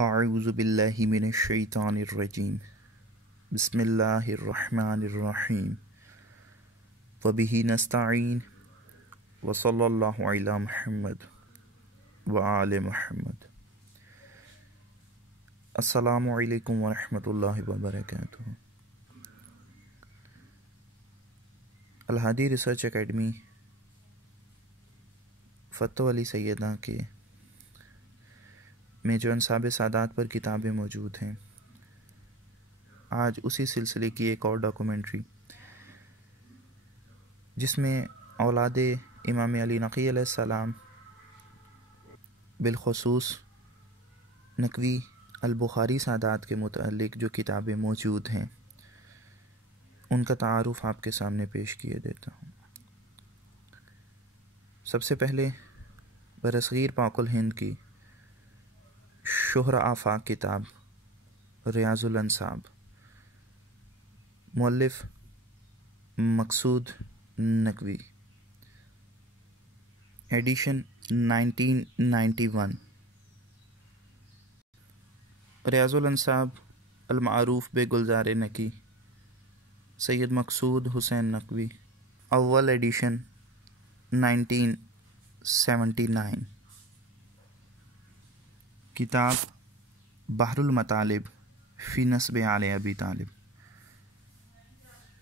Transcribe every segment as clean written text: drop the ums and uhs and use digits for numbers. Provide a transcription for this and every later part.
اعوذ باللہ من الشیطان الرجیم بسم اللہ الرحمن الرحیم وبہ نستعین وصلی اللہ علی محمد وآل محمد۔ السلام علیکم ورحمۃ اللہ وبرکاتہ۔ الہادی ریسرچ اکیڈمی فتح علی سیدہ کے میں جو انصاب سادات پر کتابیں موجود ہیں، آج اسی سلسلے کی ایک اور ڈاکومنٹری جس میں اولاد امام علی نقی علیہ السلام بالخصوص نقوی البخاری سادات کے متعلق جو کتابیں موجود ہیں ان کا تعارف آپ کے سامنے پیش کیے دیتا ہوں۔ سب سے پہلے برصغیر پاک الہند کی شہر آفاق کتاب ریاض الانصاب، مؤلف مقصود نقوی، ایڈیشن 1991۔ ریاض الانصاب المعروف بے گلزار نقی سید مقصود حسین نقوی، اول ایڈیشن 1979۔ کتاب بحر المطالب فی نسب آل ابی طالب،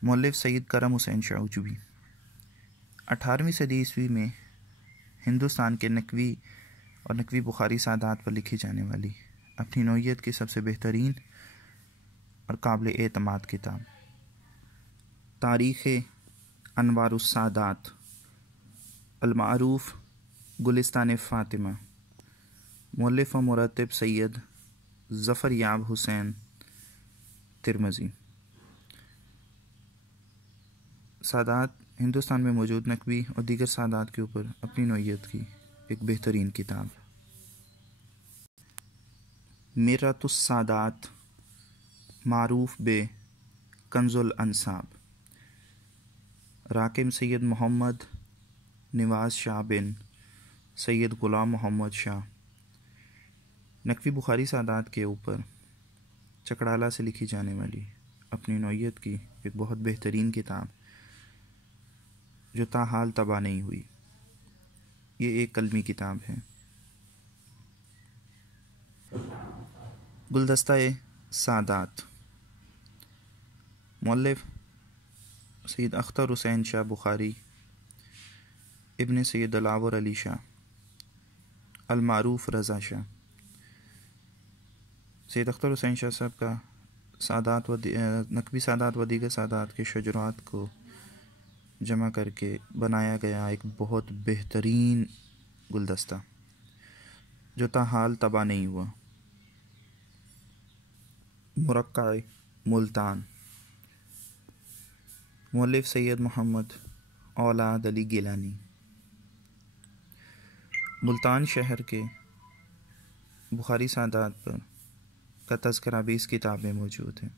مؤلف سید کرم حسین شاہ عجوبی۔ 18ویں صدی عیسوی میں ہندوستان کے نقوی اور نقوی بخاری سادات پر لکھی جانے والی اپنی نوعیت کی سب سے بہترین اور قابل اعتماد کتاب تاریخ انوار السادات المعروف گلستان فاطمہ، مؤلف و مرتب سید ظفر یاب حسین ترمذی۔ سادات ہندوستان میں موجود نقوی اور دیگر سادات کے اوپر اپنی نوعیت کی ایک بہترین کتاب۔ میرۃ السادات معروف بے کنز الانصاب، راکم سید محمد نواز شاہ بن سید غلام محمد شاہ، نقوی بخاری سادات کے اوپر چکڑالہ سے لکھی جانے والی اپنی نوعیت کی ایک بہت بہترین کتاب جو تاحال طبع نہیں ہوئی۔ یہ ایک کلمی کتاب ہے۔ گلدستہ سادات، مؤلف سید اختر حسین شاہ بخاری ابن سید دلاور علی شاہ المعروف رضا شاہ۔ سید اختر حسین شاہ صاحب کا سادات و نقوی سادات و دیگر سادات کے شجرات کو جمع کر کے بنایا گیا ایک بہت بہترین گلدستہ جو تاحال طبع نہیں ہوا۔ مرقع ملتان، مؤلف سید محمد اولاد علی گیلانی۔ ملتان شہر کے بخاری سادات پر کا تذکرہ بھی اس کتاب میں موجود ہے۔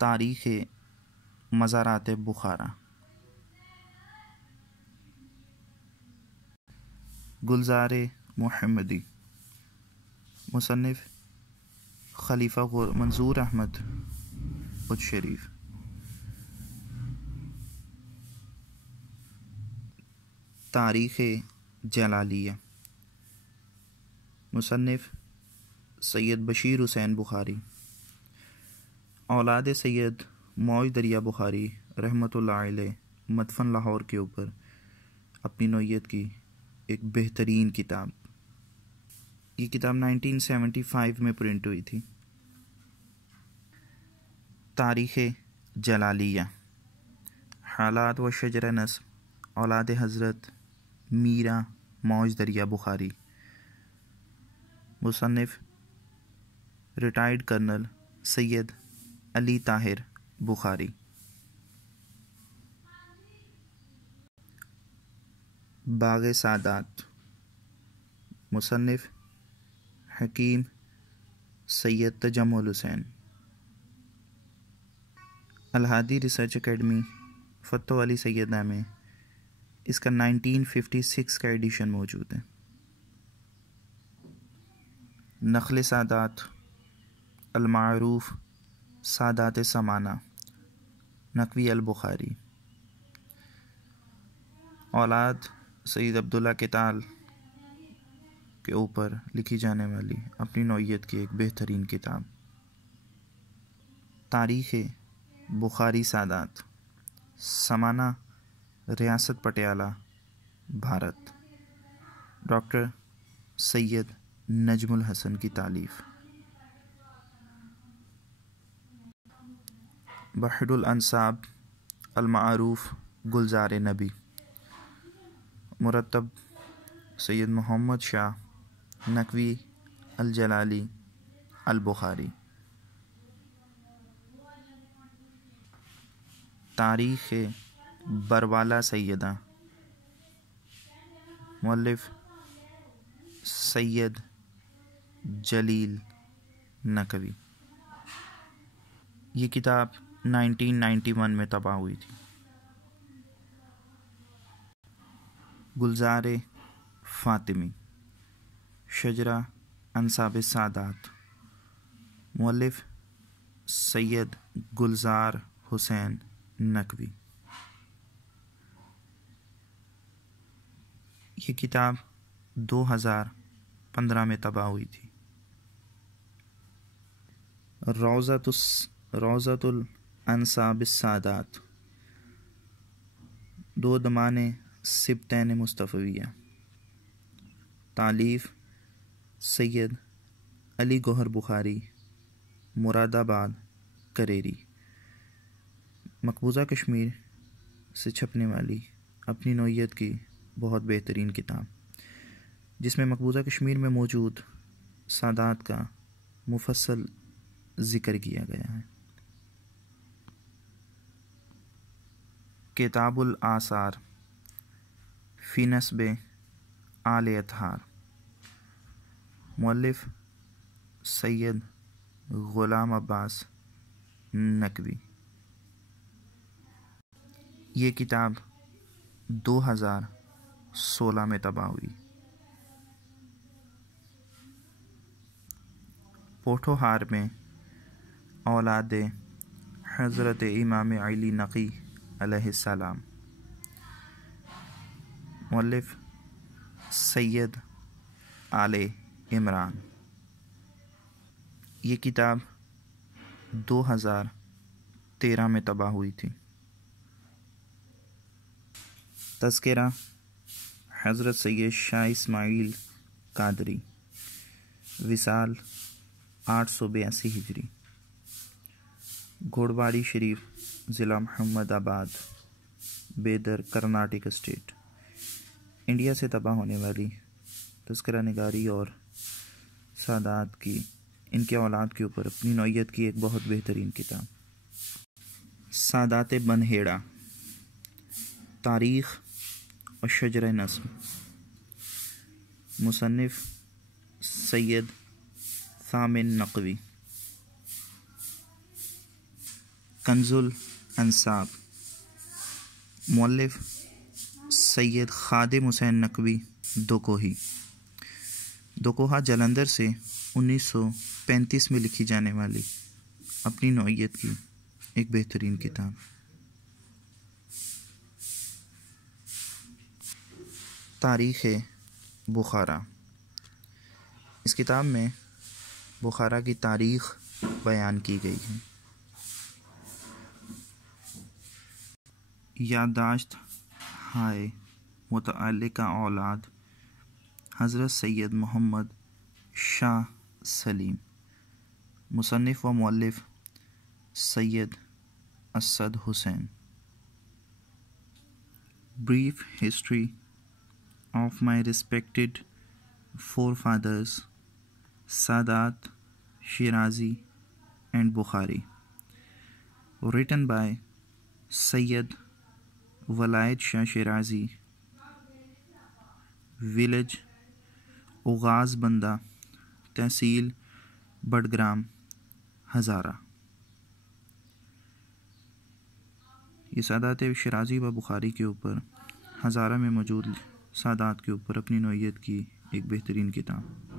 تاریخ مزارات بخارا، گلزار محمدی، مصنف خلیفہ منظور احمد خود شریف۔ تاریخ جلالیہ، مصنف سید بشیر حسین بخاری، اولاد سید موج دریا بخاری رحمۃ اللہ علیہ مدفن لاہور کے اوپر اپنی نوعیت کی ایک بہترین کتاب۔ یہ کتاب 1975 میں پرنٹ ہوئی تھی۔ تاریخ جلالیہ، حالات و شجر نسب اولاد حضرت میرا موج دریا بخاری، مصنف ریٹائرڈ کرنل سید علی طاہر بخاری۔ باغ سادات، مصنف حکیم سید تجمل حسین۔ الہادی ریسرچ اکیڈمی فتح علی سیدہ میں اس کا 1956 کا ایڈیشن موجود ہے۔ نقل سادات المعروف سادات سمانہ نقوی البخاری، اولاد سید عبداللہ کتال کے اوپر لکھی جانے والی اپنی نوعیت کی ایک بہترین کتاب۔ تاریخ بخاری سادات، سمانہ، ریاست پٹیالہ، بھارت، ڈاکٹر سید نجم الحسن کی تالیف۔ بحر الانصاب المعروف گلزار نبی، مرتب سید محمد شاہ نقوی الجلالی البخاری۔ تاریخ بروالا سیدہ، مؤلف سید جلیل نقوی۔ یہ کتاب 1991 میں طبع ہوئی تھی۔ گلزار فاطمی، شجرہ انصاب السادات، مؤلف سید گلزار حسین نقوی۔ یہ کتاب 2015 میں طبع ہوئی تھی۔ روضۃ الانصاب السادات، دو دمان سبتین مصطفیہ، تالیف سید علی گوہر بخاری، مراد آباد، کریری، مقبوضہ کشمیر سے چھپنے والی اپنی نوعیت کی بہت بہترین کتاب، جس میں مقبوضہ کشمیر میں موجود سادات کا مفصل ذکر کیا گیا ہے۔ کتاب الآثار فی نسب آل اطہار، مؤلف سید غلام عباس نقوی۔ یہ کتاب 2016 میں طبع ہوئی۔ پوٹھوہار میں اولاد حضرت امام علی نقی علیہ السلام، مؤلف سید آل عمران۔ یہ کتاب 2013 میں طبع ہوئی تھی۔ تذکرہ حضرت سید شاہ اسماعیل قادری، وصال 882 ہجری، گھوڑواڑی شریف، ضلع محمد آباد، بیدر، کرناٹک اسٹیٹ، انڈیا سے طبع ہونے والی تذکرہ نگاری اور سادات کی، ان کے اولاد کے اوپر اپنی نوعیت کی ایک بہت بہترین کتاب۔ سادات بن ہیڑا، تاریخ اور شجرہ نسب، مصنف سید ثامن نقوی۔ کنز الانصاب، مؤلف سید خادم حسین نقوی دوکوہی، دوکوہا جلندھر سے 1935 میں لکھی جانے والی اپنی نوعیت کی ایک بہترین کتاب۔ تاریخ بخارا، اس کتاب میں بخارا کی تاریخ بیان کی گئی ہے۔ یادداشت ہائے متعلقہ اولاد حضرت سید محمد شاہ سلیم، مصنف و مؤلف سید اسد حسین۔ Brief history of my respected forefathers Sadat, Shirazi and Bukhari, written by Sayyid Walayat Shah Shirazi, village Ughaz Banda, Tehsil Badgram, Hazara. یہ سادات شرازی و بخاری کے اوپر ہزارہ میں موجود سادات کے اوپر اپنی نوعیت کی ایک بہترین کتاب۔